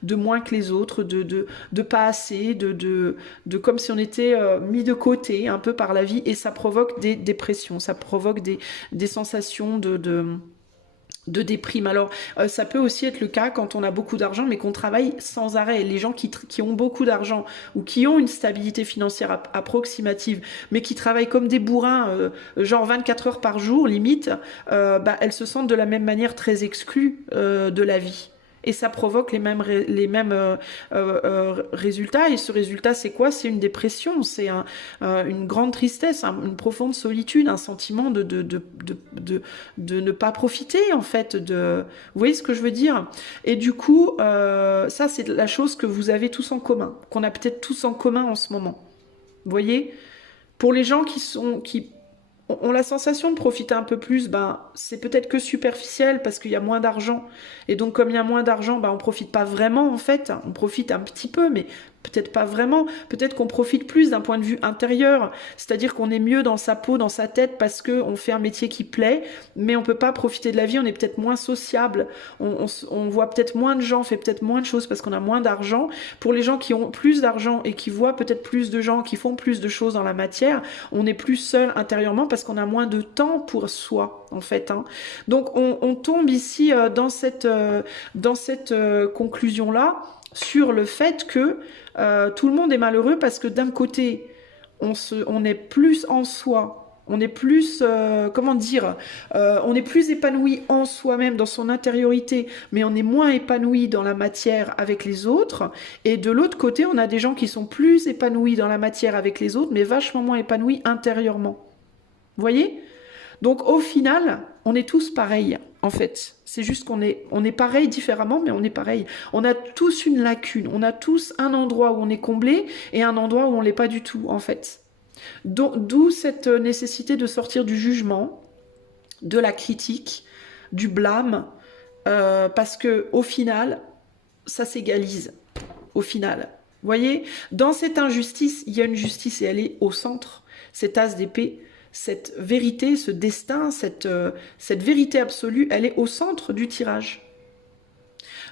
de moins que les autres, de pas assez, de comme si on était mis de côté un peu par la vie, et ça provoque des dépressions, ça provoque des sensations de déprime. Alors, ça peut aussi être le cas quand on a beaucoup d'argent, mais qu'on travaille sans arrêt. Les gens qui ont beaucoup d'argent ou qui ont une stabilité financière approximative, mais qui travaillent comme des bourrins, genre 24 heures par jour, limite, elles se sentent de la même manière très exclues de la vie. Et ça provoque les mêmes résultats. Et ce résultat, c'est quoi? C'est une dépression, c'est une grande tristesse, une profonde solitude, un sentiment de ne pas profiter, en fait. Vous voyez ce que je veux dire? Et du coup, ça, c'est la chose que vous avez tous en commun, qu'on a peut-être tous en commun en ce moment. Vous voyez? Pour les gens qui ont la sensation de profiter un peu plus, c'est peut-être que superficiel parce qu'il y a moins d'argent. Et donc, comme il y a moins d'argent, on profite pas vraiment, en fait. On profite un petit peu, mais peut-être pas vraiment. Peut-être qu'on profite plus d'un point de vue intérieur. C'est-à-dire qu'on est mieux dans sa peau, dans sa tête, parce qu'on fait un métier qui plaît, mais on peut pas profiter de la vie, on est peut-être moins sociable. On voit peut-être moins de gens, on fait peut-être moins de choses parce qu'on a moins d'argent. Pour les gens qui ont plus d'argent et qui voient peut-être plus de gens, qui font plus de choses dans la matière, on est plus seul intérieurement parce qu'on a moins de temps pour soi, en fait. Donc, on tombe ici dans cette conclusion-là sur le fait que tout le monde est malheureux parce que d'un côté, on est plus en soi, on est plus, on est plus épanoui en soi-même, dans son intériorité, mais on est moins épanoui dans la matière avec les autres. Et de l'autre côté, on a des gens qui sont plus épanouis dans la matière avec les autres, mais vachement moins épanouis intérieurement. Vous voyez? Donc au final, on est tous pareils, en fait. C'est juste qu'on est pareil différemment, mais on est pareil. On a tous une lacune, on a tous un endroit où on est comblé et un endroit où on l'est pas du tout, en fait. D'où cette nécessité de sortir du jugement, de la critique, du blâme, parce que au final, ça s'égalise. Au final, vous voyez, dans cette injustice, il y a une justice et elle est au centre. Cet as d'épée, cette vérité, ce destin, cette vérité absolue, elle est au centre du tirage.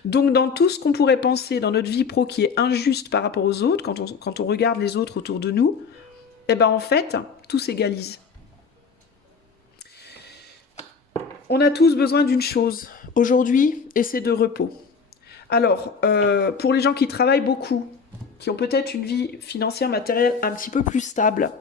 Donc dans tout ce qu'on pourrait penser dans notre vie pro qui est injuste par rapport aux autres, quand on regarde les autres autour de nous, en fait, tout s'égalise. On a tous besoin d'une chose aujourd'hui, et c'est de repos. Alors, pour les gens qui travaillent beaucoup, qui ont peut-être une vie financière, matérielle un petit peu plus stable,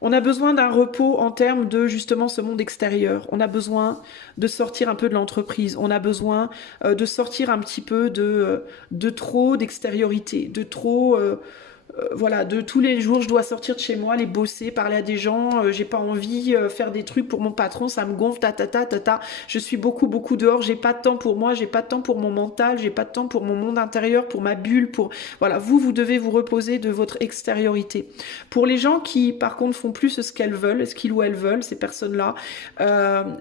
on a besoin d'un repos en termes de justement ce monde extérieur. On a besoin de sortir un peu de l'entreprise. On a besoin de sortir un petit peu de trop d'extériorité, de trop... voilà, de tous les jours, je dois sortir de chez moi, aller bosser, parler à des gens, j'ai pas envie, faire des trucs pour mon patron, ça me gonfle, je suis beaucoup dehors, j'ai pas de temps pour moi, j'ai pas de temps pour mon mental, j'ai pas de temps pour mon monde intérieur, pour ma bulle, voilà, vous devez vous reposer de votre extériorité. Pour les gens qui, par contre, font plus ce qu'elles veulent, ce qu'ils ou elles veulent, ces personnes-là,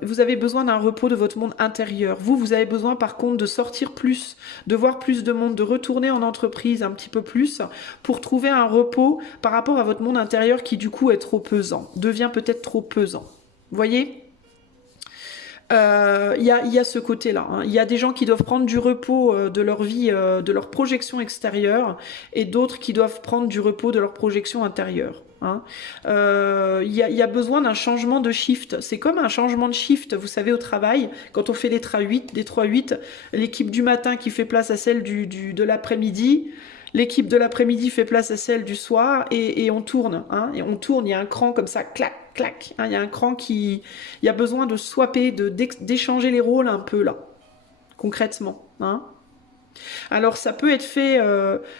vous avez besoin d'un repos de votre monde intérieur. Vous avez besoin, par contre, de sortir plus, de voir plus de monde, de retourner en entreprise un petit peu plus, pour trouver un repos par rapport à votre monde intérieur qui du coup est trop pesant, devient peut-être trop pesant. Vous voyez ? Il y a ce côté-là. Il y a des gens qui doivent prendre du repos de leur vie, de leur projection extérieure, et d'autres qui doivent prendre du repos de leur projection intérieure. Il y a besoin d'un changement de shift. C'est comme un changement de shift, vous savez, au travail, quand on fait des 3-8, l'équipe du matin qui fait place à celle de l'après-midi, l'équipe de l'après-midi fait place à celle du soir et on tourne. Hein, et on tourne, il y a un cran comme ça, clac, clac. Hein, il y a un cran qui... Il y a besoin de swapper, d'échanger les rôles un peu là, concrètement. Hein. Alors ça peut être fait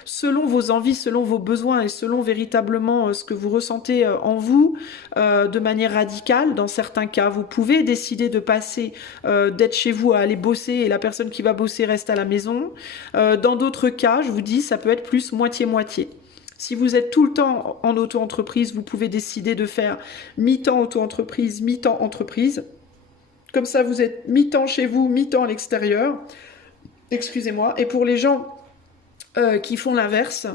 selon vos envies, selon vos besoins et selon véritablement ce que vous ressentez en vous de manière radicale. Dans certains cas, vous pouvez décider de passer d'être chez vous à aller bosser et la personne qui va bosser reste à la maison. Dans d'autres cas, je vous dis, ça peut être plus moitié-moitié. Si vous êtes tout le temps en auto-entreprise, vous pouvez décider de faire mi-temps auto-entreprise, mi-temps entreprise. Comme ça, vous êtes mi-temps chez vous, mi-temps à l'extérieur. Excusez-moi. Et pour les gens qui font l'inverse,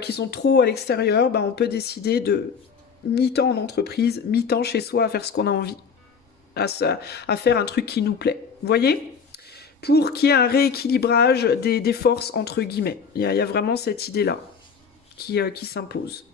qui sont trop à l'extérieur, on peut décider de mi-temps en entreprise, mi-temps chez soi à faire ce qu'on a envie, à faire un truc qui nous plaît. Vous voyez? Pour qu'il y ait un rééquilibrage des forces entre guillemets. Il y a vraiment cette idée-là qui s'impose.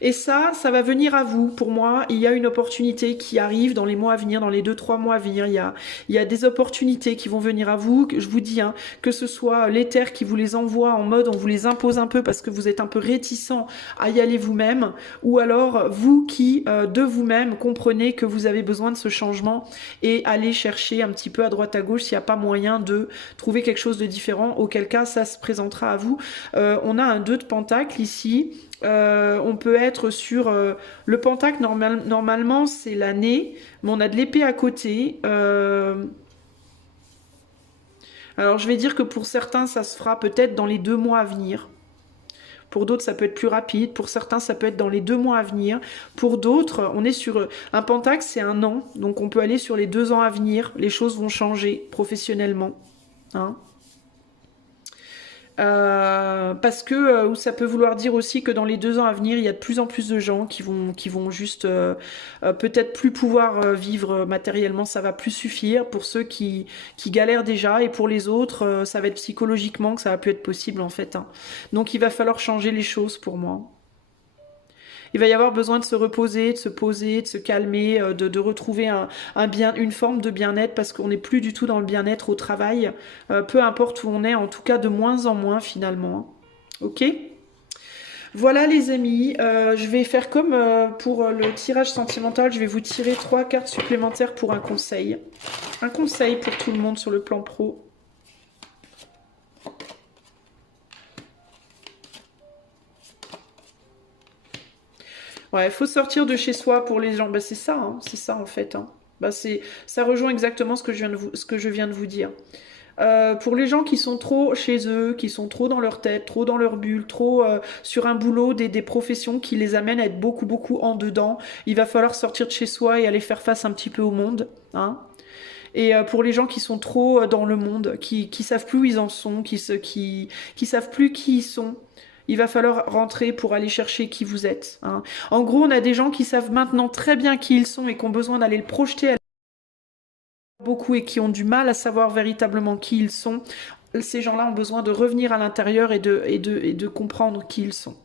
Et ça va venir à vous. Pour moi, il y a une opportunité qui arrive dans les mois à venir, dans les 2-3 mois à venir. Il y a des opportunités qui vont venir à vous. Je vous dis, hein, que ce soit l'éther qui vous les envoie en mode on vous les impose un peu parce que vous êtes un peu réticent à y aller vous-même, ou alors vous qui, de vous-même, comprenez que vous avez besoin de ce changement et allez chercher un petit peu à droite à gauche s'il n'y a pas moyen de trouver quelque chose de différent, auquel cas ça se présentera à vous. On a un 2 de pentacle ici. On peut être sur le pentacle, normalement c'est l'année, mais on a de l'épée à côté. Alors je vais dire que pour certains ça se fera peut-être dans les 2 mois à venir. Pour d'autres ça peut être plus rapide, pour certains ça peut être dans les 2 mois à venir. Pour d'autres on est sur un pentacle, c'est un an, donc on peut aller sur les 2 ans à venir. Les choses vont changer professionnellement. Hein. Parce que ça peut vouloir dire aussi que dans les 2 ans à venir, il y a de plus en plus de gens qui vont juste peut-être plus pouvoir vivre matériellement, ça va plus suffire pour ceux qui galèrent déjà, et pour les autres, ça va être psychologiquement que ça va plus être possible en fait. Hein. Donc il va falloir changer les choses pour moi. Il va y avoir besoin de se reposer, de se poser, de se calmer, de retrouver une forme de bien-être, parce qu'on n'est plus du tout dans le bien-être au travail, peu importe où on est, en tout cas de moins en moins finalement. Ok ? Voilà les amis, je vais faire comme pour le tirage sentimental, je vais vous tirer 3 cartes supplémentaires pour un conseil. Un conseil pour tout le monde sur le plan pro. Ouais, il faut sortir de chez soi pour les gens. C'est ça, hein, c'est ça en fait. Hein. Ça rejoint exactement ce que je viens de vous dire. Pour les gens qui sont trop chez eux, qui sont trop dans leur tête, trop dans leur bulle, trop sur un boulot, des professions qui les amènent à être beaucoup, beaucoup en dedans, il va falloir sortir de chez soi et aller faire face un petit peu au monde. Hein. Et pour les gens qui sont trop dans le monde, qui savent plus où ils en sont, qui savent plus qui ils sont, il va falloir rentrer pour aller chercher qui vous êtes. Hein. En gros, on a des gens qui savent maintenant très bien qui ils sont et qui ont besoin d'aller le projeter à beaucoup et qui ont du mal à savoir véritablement qui ils sont. Ces gens-là ont besoin de revenir à l'intérieur et de comprendre qui ils sont.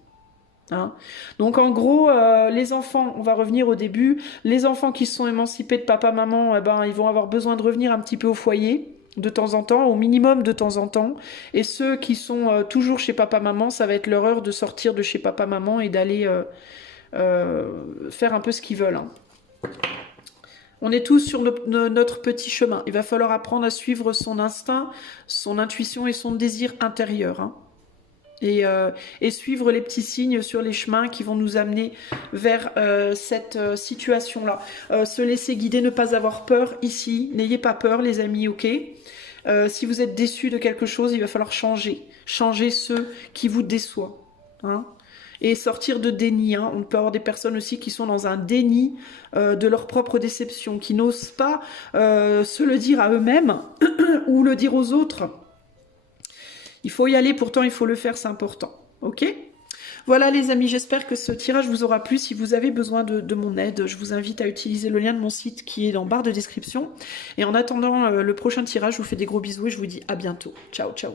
Hein. Donc en gros, les enfants, on va revenir au début, les enfants qui se sont émancipés de papa-maman, ils vont avoir besoin de revenir un petit peu au foyer, de temps en temps, au minimum de temps en temps. Et ceux qui sont toujours chez papa-maman, ça va être leur heure de sortir de chez papa-maman et d'aller faire un peu ce qu'ils veulent. Hein. On est tous sur notre petit chemin. Il va falloir apprendre à suivre son instinct, son intuition et son désir intérieur. Hein. Et suivre les petits signes sur les chemins qui vont nous amener vers cette situation-là. Se laisser guider, ne pas avoir peur ici. N'ayez pas peur les amis, ok ? Si vous êtes déçus de quelque chose, il va falloir changer. Changer ce qui vous déçoit. Hein ? Et sortir de déni. Hein. On peut avoir des personnes aussi qui sont dans un déni de leur propre déception, qui n'osent pas se le dire à eux-mêmes ou le dire aux autres. Il faut y aller, pourtant il faut le faire, c'est important. Ok ? Voilà les amis, j'espère que ce tirage vous aura plu. Si vous avez besoin de mon aide, je vous invite à utiliser le lien de mon site qui est dans barre de description. Et en attendant le prochain tirage, je vous fais des gros bisous et je vous dis à bientôt. Ciao, ciao.